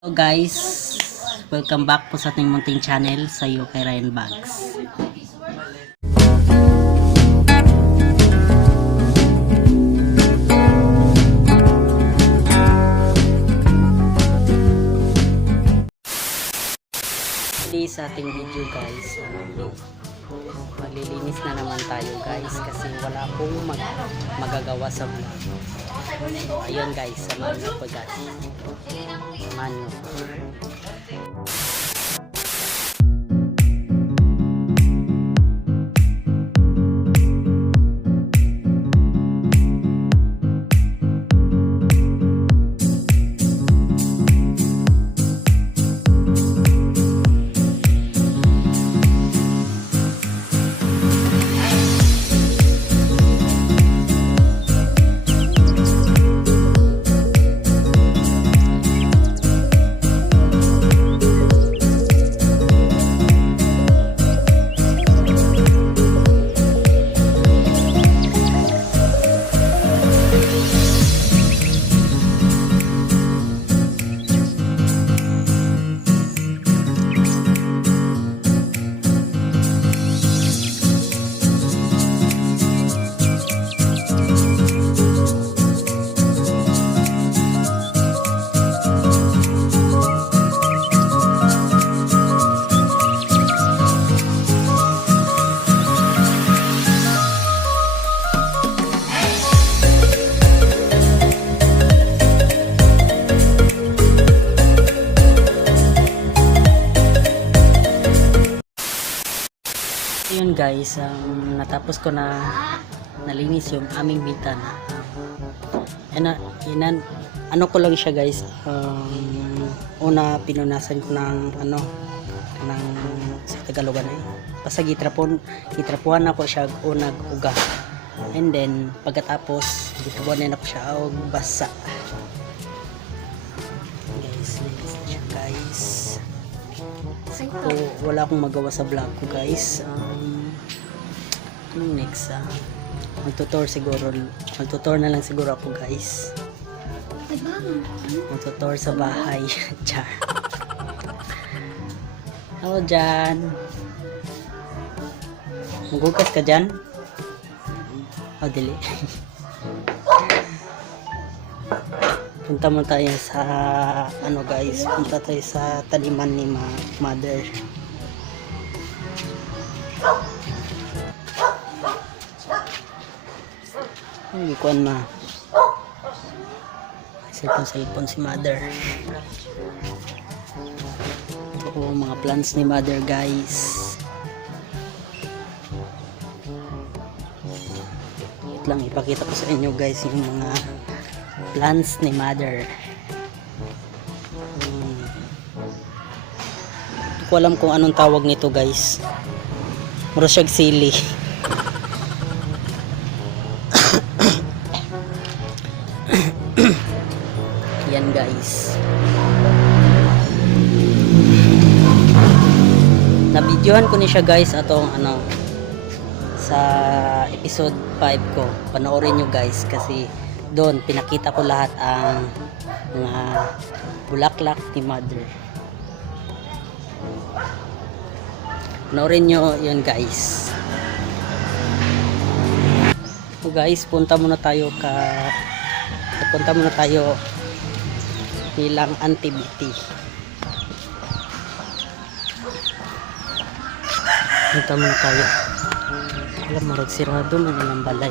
Hello guys, welcome back po sa ating munting channel sa UK Ryan Bags. Today sa ating video guys, maglilinis na naman tayo guys kasi wala akong magagawa sa vlog. So, ayun guys, samahan nyo po guys. Samahan nyo. Ayun guys, natapos ko na nalinis yung aming bintana. Ano ko lang siya guys, una pinunasan ko ng sa Tagalogan basta gitrapuhan ako siya unag uga, and then pagkatapos gitrapuhan ako siya og basa guys. Linis na siya guys. So, wala akong magawa sa vlog ko guys. Anong next? Magtutor na lang siguro ako guys. Magtutor sa bahay. Char. Hello dyan. Magugas ka dyan? Oh, dili. Punta mo tayo sa guys, punta tayo sa taniman ni mother. Hindi ko cellphone si mother. Oo, mga plants ni mother guys. Wait lang, ipakita ko sa inyo guys yung mga plants ni mother. Hindi ko alam kung anong tawag nito guys. Mura siyang sili. Yan guys. Nabidyohan ko ni siya guys atong sa episode 5 ko. Panoorin nyo guys kasi doon pinakita ko lahat ang mga bulaklak ni mother. Panoorin nyo yun guys. So guys, punta muna tayo bilang activity. Punta muna tayo. Alam mo, sirado man ilang balay.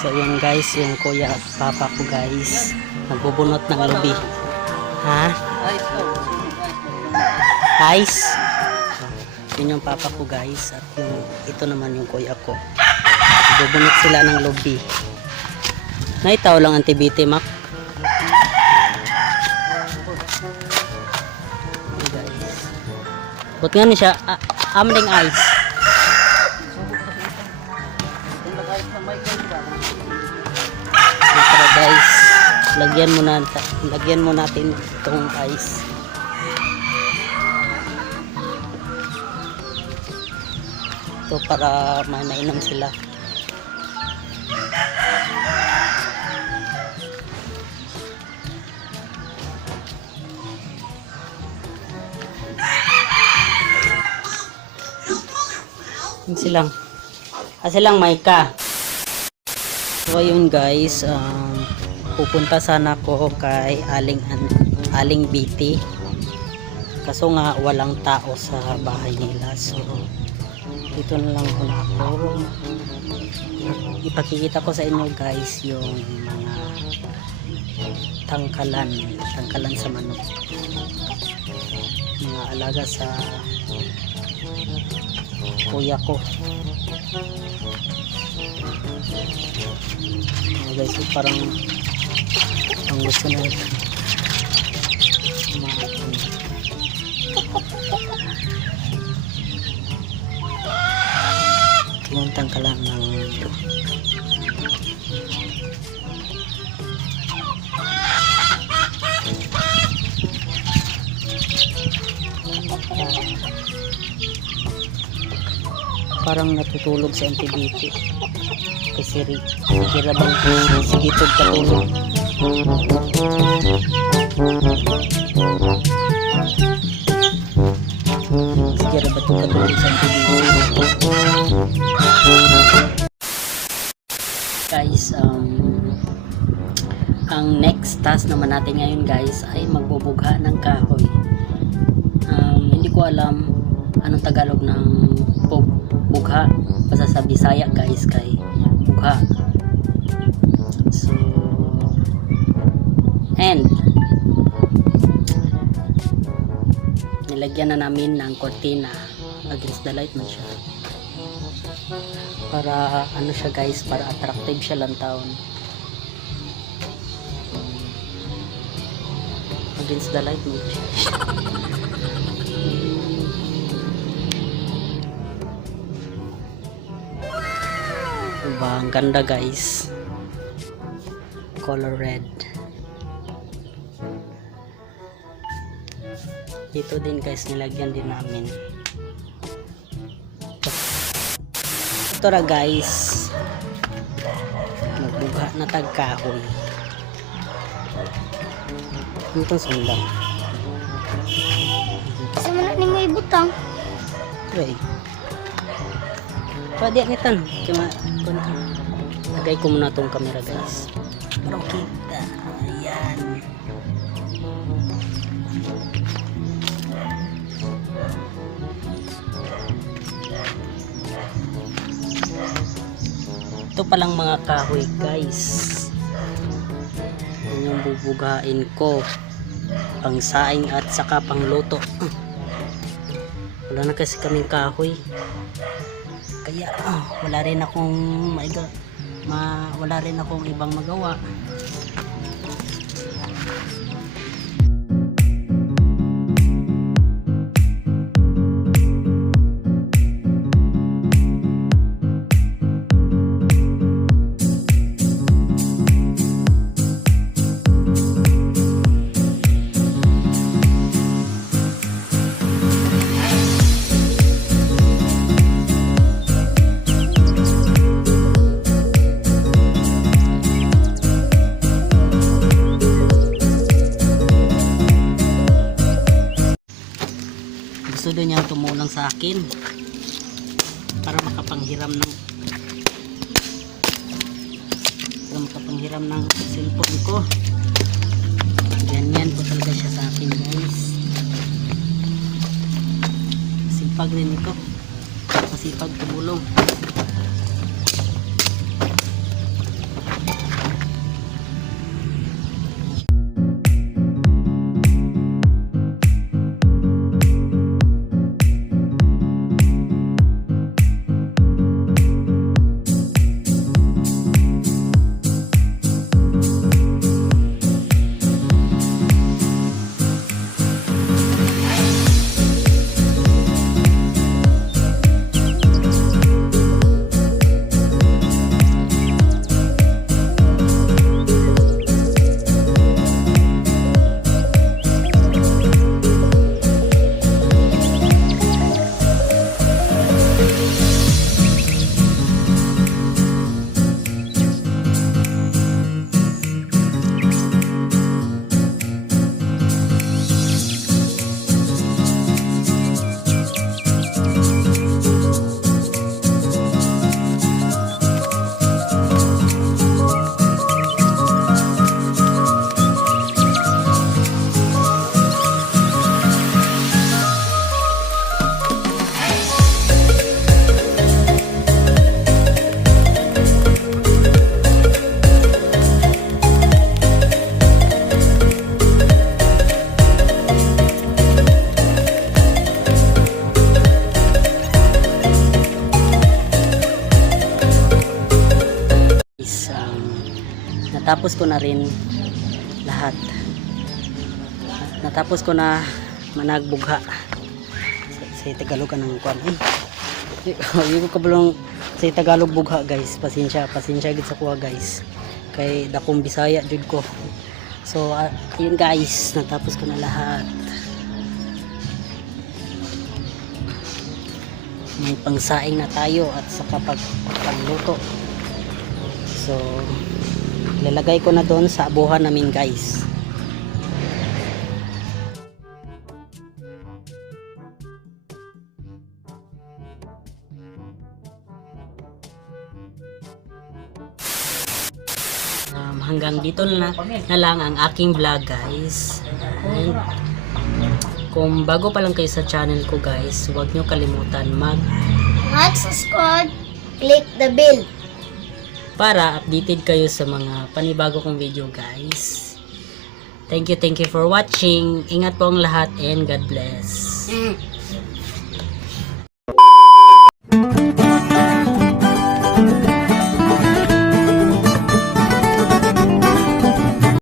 So yun guys, yung kuya at papa ko guys, nagbubunot ng lubi. Ha? Ice? Yun yung papa ko guys, at ito naman yung kuya ko. Nagbubunot sila ng lubi. Naitaw lang ang TBT, Mac. Guys. But nga ni siya, amling ice. Tara guys, lagyan mo natin itong ice. Ito para mainam sila. Silang. Silang may ka. So ayun guys, pupunta sana ko kay Aling Biti. Kaso nga walang tao sa bahay nila. So dito na lang muna ako. Ipakikita ko sa inyo guys yung mga tangkalan sa manok. Mga alaga sa kuya ko. Guys, so parang ang gusto na yung tangkalan ng parang natutulog sa MTBT kasi kira bang sige pagkatulog. Kira ba ito katulog sa MTBT guys. Ang next task naman natin ngayon guys ay magbubugha ng kahoy. Hindi ko alam anong Tagalog ng bugha, basta sa Bisaya guys kay bugha. So and nilagyan na namin ng cortina against the light man siya para ano siya guys, para attractive siya lang taon. Against the light man siya. Diba, ang ganda guys, color red. Dito din guys nilagyan din namin. Ito na guys, magbugha na tagkahoy. Ito sunda Sa mana ni may butang. right. Pwede nitan cuma lagay ko muna tong camera guys para kita. Ayan. Ito palang mga kahoy guys, yun yung bubugain ko pang saing at saka pang luto. Wala na kasi kaming kahoy kaya wala rin akong wala rin akong ibang magawa. Gusto din niyang tumulong sa akin para makapanghiram ng cellphone ko. Ganyan po talaga siya sa akin guys. Masipag rin ito, masipag tumulong. natapos ko na rin lahat. Natapos ko na managbugha sa Tagalog ng kwan. Yung ko kabulong sa Tagalog bugha guys. Pasensya gid sa kuha guys. Kay dakong Bisaya jud ko. So yun guys, natapos ko na lahat. May pangsaing na tayo at saka pagluto. So lalagay ko na doon sa abuhan namin guys. Hanggang dito na lang ang aking vlog guys. And kung bago pa lang kayo sa channel ko guys, huwag nyo kalimutan subscribe, click the bell. para updated kayo sa mga panibago kong video guys. Thank you for watching. Ingat po ang lahat and God bless.